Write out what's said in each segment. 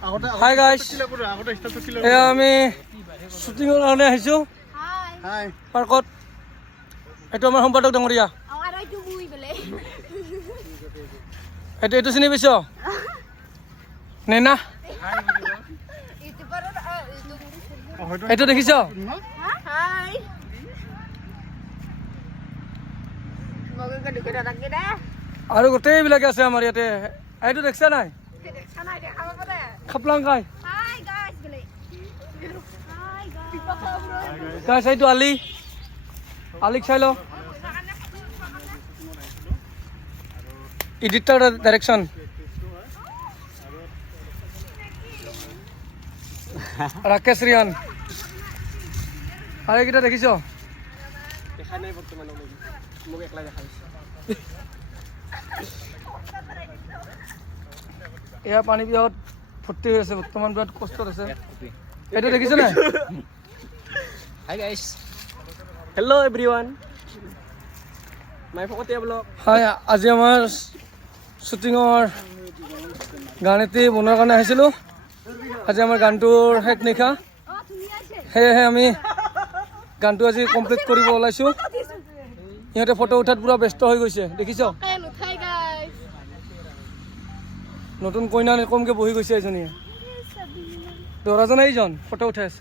Hi guys, এয়া আমি শ্বুটিঙৰ কাৰণে আহিছোঁ পাৰ্কত। এইটো আমাৰ সম্পাদক ডাঙৰীয়া। এইটো চিনি পাইছ নেনা? এইটো দেখিছ? আৰু গোটেইবিলাকে আছে আমাৰ ইয়াতে। এইটো দেখিছা নাই? খাপলাং খাই গাইছ, এইটো আলিক চাই লওঁ। Editor direction Rakesh Riyan. আৰু এইকেইটা দেখিছ? এয়া পানী পিয়াহত ভৰ্তি হৈ আছে বৰ্তমান, বিৰাট কষ্টত আছে। এইটো দেখিছ নাই? Hi guys. Hello everyone. My Phokotia vlog. হয়, আজি আমাৰ শ্বুটিঙৰ গান এটি বনোৱাৰ কাৰণে আহিছিলোঁ। আজি আমাৰ গানটোৰ শেষ নিশা, সেয়েহে আমি গানটো আজি কমপ্লিট কৰিব ওলাইছোঁ। সিহঁতে ফটো উঠাত পুৰা ব্যস্ত হৈ গৈছে, দেখিছ? নতুন কইনা কমকে বহি গৈছে এজনীয়ে। দৰাজন এইজন ফটো উঠাই আছে।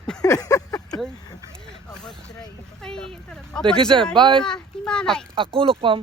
দেখিছে? বাই, আকৌ লগ পাম।